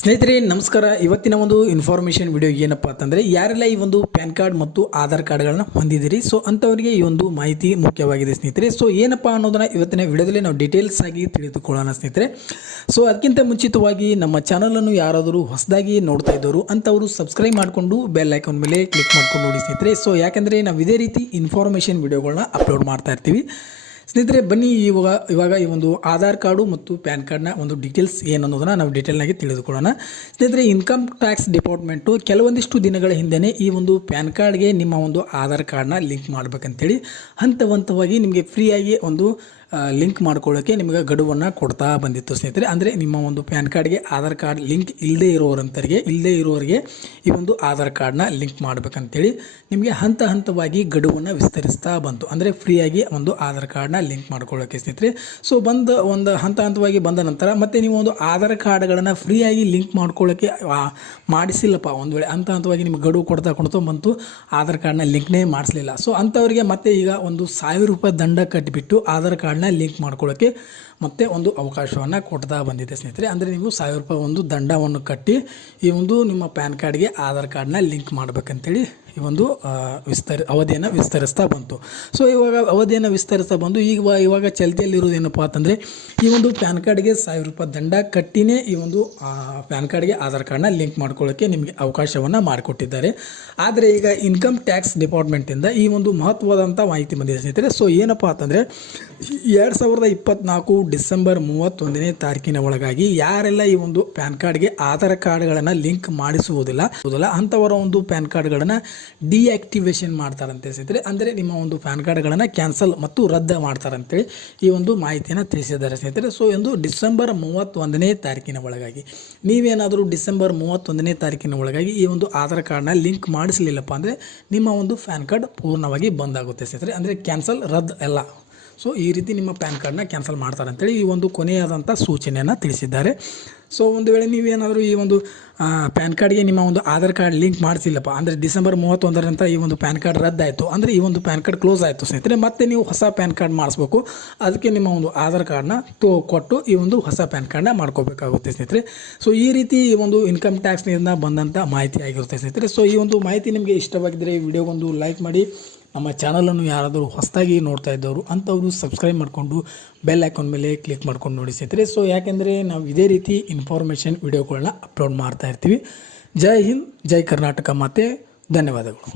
ಸ್ನೇಹಿತರೆ, ನಮಸ್ಕಾರ. ಇವತ್ತಿನ ಒಂದು ಇನ್ಫಾರ್ಮೇಷನ್ ವಿಡಿಯೋ ಏನಪ್ಪ ಅಂತಂದರೆ, ಯಾರೆಲ್ಲ ಈ ಒಂದು ಪ್ಯಾನ್ ಕಾರ್ಡ್ ಮತ್ತು ಆಧಾರ್ ಕಾರ್ಡ್ಗಳನ್ನ ಹೊಂದಿದ್ದೀರಿ, ಸೊ ಅಂಥವರಿಗೆ ಈ ಒಂದು ಮಾಹಿತಿ ಮುಖ್ಯವಾಗಿದೆ ಸ್ನೇಹಿತರೆ. ಸೊ ಏನಪ್ಪ ಅನ್ನೋದನ್ನ ಇವತ್ತಿನ ವಿಡಿಯೋದಲ್ಲಿ ನಾವು ಡೀಟೇಲ್ಸ್ ಆಗಿ ತಿಳಿದುಕೊಳ್ಳೋಣ ಸ್ನೇಹಿತರೆ. ಸೊ ಅದಕ್ಕಿಂತ ಮುಂಚಿತವಾಗಿ ನಮ್ಮ ಚಾನಲನ್ನು ಯಾರಾದರೂ ಹೊಸದಾಗಿ ನೋಡ್ತಾ ಇದ್ದವರು, ಅಂಥವರು ಸಬ್ಸ್ಕ್ರೈಬ್ ಮಾಡಿಕೊಂಡು ಬೆಲ್ ಐಕಾನ್ ಮೇಲೆ ಕ್ಲಿಕ್ ಮಾಡ್ಕೊಂಡು ನೋಡಿ ಸ್ನೇಹಿತರೆ. ಸೊ ಯಾಕೆಂದರೆ ನಾವು ಇದೇ ರೀತಿ ಇನ್ಫಾರ್ಮೇಷನ್ ವಿಡಿಯೋಗಳನ್ನ ಅಪ್ಲೋಡ್ ಮಾಡ್ತಾ ಇರ್ತೀವಿ. ಸ್ನೇಹಿತರೆ, ಬನ್ನಿ ಇವಾಗ ಇವಾಗ ಈ ಒಂದು ಆಧಾರ್ ಕಾರ್ಡು ಮತ್ತು ಪ್ಯಾನ್ ಕಾರ್ಡ್ನ ಒಂದು ಡೀಟೇಲ್ಸ್ ಏನು ಅನ್ನೋದನ್ನು ನಾವು ಡೀಟೇಲ್ನಾಗಿ ತಿಳಿದುಕೊಳ್ಳೋಣ. ಸ್ನೇಹಿತರೆ ಇನ್ಕಮ್ ಟ್ಯಾಕ್ಸ್ ಡಿಪಾರ್ಟ್ಮೆಂಟು ಕೆಲವೊಂದಿಷ್ಟು ದಿನಗಳ ಹಿಂದೆಯೇ ಈ ಒಂದು ಪ್ಯಾನ್ ಕಾರ್ಡ್ಗೆ ನಿಮ್ಮ ಒಂದು ಆಧಾರ್ ಕಾರ್ಡ್ನ ಲಿಂಕ್ ಮಾಡಬೇಕಂತೇಳಿ ಹಂತ ಹಂತವಾಗಿ ನಿಮಗೆ ಫ್ರೀಯಾಗಿ ಒಂದು ಲಿಂಕ್ ಮಾಡ್ಕೊಳ್ಳೋಕ್ಕೆ ನಿಮಗೆ ಗಡುವನ್ನು ಕೊಡ್ತಾ ಬಂದಿತ್ತು ಸ್ನೇಹಿತರೆ. ಅಂದರೆ ನಿಮ್ಮ ಒಂದು ಪ್ಯಾನ್ ಕಾರ್ಡ್ಗೆ ಆಧಾರ್ ಕಾರ್ಡ್ ಲಿಂಕ್ ಇಲ್ಲದೇ ಇರೋರಂತರಿಗೆ ಇಲ್ಲದೇ ಇರೋರಿಗೆ ಈ ಒಂದು ಆಧಾರ್ ಕಾರ್ಡ್ನ ಲಿಂಕ್ ಮಾಡಬೇಕಂತೇಳಿ ನಿಮಗೆ ಹಂತ ಹಂತವಾಗಿ ಗಡುವನ್ನು ವಿಸ್ತರಿಸ್ತಾ ಬಂತು. ಅಂದರೆ ಫ್ರೀಯಾಗಿ ಒಂದು ಆಧಾರ್ ಕಾರ್ಡ್ನ ಲಿಂಕ್ ಮಾಡ್ಕೊಳ್ಳೋಕ್ಕೆ ಸ್ನೇಹಿತರೆ. ಸೊ ಬಂದ ಒಂದು ಹಂತ ಹಂತವಾಗಿ ಬಂದ ನಂತರ ಮತ್ತೆ ನೀವು ಒಂದು ಆಧಾರ್ ಕಾರ್ಡ್ಗಳನ್ನು ಫ್ರೀಯಾಗಿ ಲಿಂಕ್ ಮಾಡ್ಕೊಳ್ಳೋಕ್ಕೆ ಮಾಡಿಸಿಲ್ಲಪ್ಪ. ಒಂದು ವೇಳೆ ಹಂತ ಹಂತವಾಗಿ ನಿಮ್ಗೆ ಗಡುವು ಕೊಡ್ತಾ ಕೊಡ್ತಾ ಬಂತು, ಆಧಾರ್ ಕಾರ್ಡ್ನ ಲಿಂಕ್ನೇ ಮಾಡಿಸಲಿಲ್ಲ. ಸೊ ಅಂಥವರಿಗೆ ಮತ್ತೆ ಈಗ ಒಂದು ಸಾವಿರ ರೂಪಾಯಿ ದಂಡ ಕಟ್ಟಿಬಿಟ್ಟು ಆಧಾರ್ ಕಾರ್ಡ್ನ ಲಿಂಕ್ ಮಾಡ್ಕೊಳ್ಳೋಕ್ಕೆ ಮತ್ತೆ ಒಂದು ಅವಕಾಶವನ್ನು ಕೊಡ್ತಾ ಬಂದಿದೆ ಸ್ನೇಹಿತರೆ. ಅಂದರೆ ನೀವು ಸಾವಿರ ರೂಪಾಯಿ ಒಂದು ದಂಡವನ್ನು ಕಟ್ಟಿ ಈ ಒಂದು ನಿಮ್ಮ ಪ್ಯಾನ್ ಕಾರ್ಡ್ಗೆ ಆಧಾರ್ ಕಾರ್ಡ್ನ ಲಿಂಕ್ ಮಾಡಬೇಕಂತೇಳಿ ಈ ಒಂದು ವಿಸ್ತರಿ, ಅವಧಿಯನ್ನು ವಿಸ್ತರಿಸ್ತಾ ಬಂತು. ಸೊ ಇವಾಗ ಅವಧಿಯನ್ನು ವಿಸ್ತರಿಸ್ತಾ ಬಂದು ಈಗ ಇವಾಗ ಚಾಲ್ತಿಯಲ್ಲಿರೋದು ಏನಪ್ಪ ಅಂತಂದರೆ ಈ ಒಂದು ಪ್ಯಾನ್ ಕಾರ್ಡ್ಗೆ ಸಾವಿರ ರೂಪಾಯಿ ದಂಡ ಕಟ್ಟಿನೇ ಈ ಒಂದು ಪ್ಯಾನ್ ಕಾರ್ಡ್ಗೆ ಆಧಾರ್ ಕಾರ್ಡ್ನ ಲಿಂಕ್ ಮಾಡ್ಕೊಳ್ಳೋಕ್ಕೆ ನಿಮಗೆ ಅವಕಾಶವನ್ನು ಮಾಡಿಕೊಟ್ಟಿದ್ದಾರೆ. ಆದರೆ ಈಗ ಇನ್ಕಮ್ ಟ್ಯಾಕ್ಸ್ ಡಿಪಾರ್ಟ್ಮೆಂಟಿಂದ ಈ ಒಂದು ಮಹತ್ವದಂಥ ಮಾಹಿತಿ ಬಂದಿದೆ ಸ್ನೇಹಿತರೆ. ಸೊ ಏನಪ್ಪ ಅಂತಂದರೆ ಎರಡು ಸಾವಿರದ ಇಪ್ಪತ್ನಾಲ್ಕು ಡಿಸೆಂಬರ್ ಮೂವತ್ತೊಂದನೇ ತಾರೀಕಿನ ಒಳಗಾಗಿ ಯಾರೆಲ್ಲ ಈ ಒಂದು ಪ್ಯಾನ್ ಕಾರ್ಡ್ಗೆ ಆಧಾರ್ ಕಾರ್ಡ್ಗಳನ್ನು ಲಿಂಕ್ ಮಾಡಿಸುವುದಿಲ್ಲ ಹೌದಲ್ಲ ಅಂಥವರ ಒಂದು ಪ್ಯಾನ್ ಕಾರ್ಡ್ಗಳನ್ನು ಡಿಆಕ್ಟಿವೇಷನ್ ಮಾಡ್ತಾರಂತೆ ಸ್ನೇಹಿತರೆ. ಅಂದರೆ ನಿಮ್ಮ ಒಂದು ಪ್ಯಾನ್ ಕಾರ್ಡ್ಗಳನ್ನು ಕ್ಯಾನ್ಸಲ್ ಮತ್ತು ರದ್ದು ಮಾಡ್ತಾರಂತೇಳಿ ಈ ಒಂದು ಮಾಹಿತಿಯನ್ನು ತಿಳಿಸಿದ್ದಾರೆ ಸ್ನೇಹಿತರೆ. ಸೊ ಎಂದು ಡಿಸೆಂಬರ್ ಮೂವತ್ತೊಂದನೇ ತಾರೀಕಿನ ಒಳಗಾಗಿ, ನೀವೇನಾದರೂ ಡಿಸೆಂಬರ್ ಮೂವತ್ತೊಂದನೇ ತಾರೀಕಿನ ಒಳಗಾಗಿ ಈ ಒಂದು ಆಧಾರ್ ಕಾರ್ಡ್ನ ಲಿಂಕ್ ಮಾಡಿಸಲಿಲ್ಲಪ್ಪ ಅಂದರೆ ನಿಮ್ಮ ಒಂದು ಪ್ಯಾನ್ ಕಾರ್ಡ್ ಪೂರ್ಣವಾಗಿ ಬಂದಾಗುತ್ತೆ ಸ್ನೇಹಿತರೆ. ಅಂದರೆ ಕ್ಯಾನ್ಸಲ್ ರದ್ದು ಎಲ್ಲ ಸೊ ಈ ರೀತಿ ನಿಮ್ಮ ಪ್ಯಾನ್ ಕಾರ್ಡ್ನ ಕ್ಯಾನ್ಸಲ್ ಮಾಡ್ತಾರೆ ಅಂತೇಳಿ ಈ ಒಂದು ಕೊನೆಯಾದಂಥ ಸೂಚನೆಯನ್ನು ತಿಳಿಸಿದ್ದಾರೆ. ಸೊ ಒಂದು ವೇಳೆ ನೀವೇನಾದರೂ ಈ ಒಂದು ಪ್ಯಾನ್ ಕಾರ್ಡ್ಗೆ ನಿಮ್ಮ ಒಂದು ಆಧಾರ್ ಕಾರ್ಡ್ ಲಿಂಕ್ ಮಾಡಿಸಿಲ್ಲಪ್ಪ, ಅಂದರೆ ಡಿಸೆಂಬರ್ ಮೂವತ್ತೊಂದರಂತ ಈ ಒಂದು ಪ್ಯಾನ್ ಕಾರ್ಡ್ ರದ್ದಾಯಿತು, ಅಂದರೆ ಈ ಒಂದು ಪ್ಯಾನ್ ಕಾರ್ಡ್ ಕ್ಲೋಸ್ ಆಯಿತು ಸ್ನೇಹಿತರೆ, ಮತ್ತೆ ನೀವು ಹೊಸ ಪ್ಯಾನ್ ಕಾರ್ಡ್ ಮಾಡಿಸ್ಬೇಕು, ಅದಕ್ಕೆ ನಿಮ್ಮ ಒಂದು ಆಧಾರ್ ಕಾರ್ಡ್ನ ತೋ, ಕೊಟ್ಟು ಈ ಒಂದು ಹೊಸ ಪ್ಯಾನ್ ಕಾರ್ಡ್ನ ಮಾಡ್ಕೋಬೇಕಾಗುತ್ತೆ ಸ್ನೇಹಿತರೆ. ಸೊ ಈ ರೀತಿ ಈ ಒಂದು ಇನ್ಕಮ್ ಟ್ಯಾಕ್ಸ್ನಿಂದ ಬಂದಂಥ ಮಾಹಿತಿ ಆಗಿರುತ್ತೆ ಸ್ನೇಹಿತರೆ. ಸೊ ಈ ಒಂದು ಮಾಹಿತಿ ನಿಮಗೆ ಇಷ್ಟವಾಗಿದ್ದರೆ ಈ ವಿಡಿಯೋಗೊಂದು ಲೈಕ್ ಮಾಡಿ ನಮ್ಮ ಚಾನಲನ್ನು ಯಾರಾದರೂ ಹೊಸದಾಗಿ ನೋಡ್ತಾ ಇದ್ದವರು ಅಂಥವರು ಸಬ್ಸ್ಕ್ರೈಬ್ ಮಾಡಿಕೊಂಡು ಬೆಲ್ ಐಕಾನ್ ಮೇಲೆ ಕ್ಲಿಕ್ ಮಾಡ್ಕೊಂಡು ನೋಡಿ ಸ್ನೇಹಿತರೆ. ಸೊ ಯಾಕೆಂದರೆ ನಾವು ಇದೇ ರೀತಿ ಇನ್ಫಾರ್ಮೇಷನ್ ವಿಡಿಯೋಗಳನ್ನ ಅಪ್ಲೋಡ್ ಮಾಡ್ತಾ ಇರ್ತೀವಿ. ಜೈ ಹಿಂದ್, ಜೈ ಕರ್ನಾಟಕ ಮಾತೆ. ಧನ್ಯವಾದಗಳು.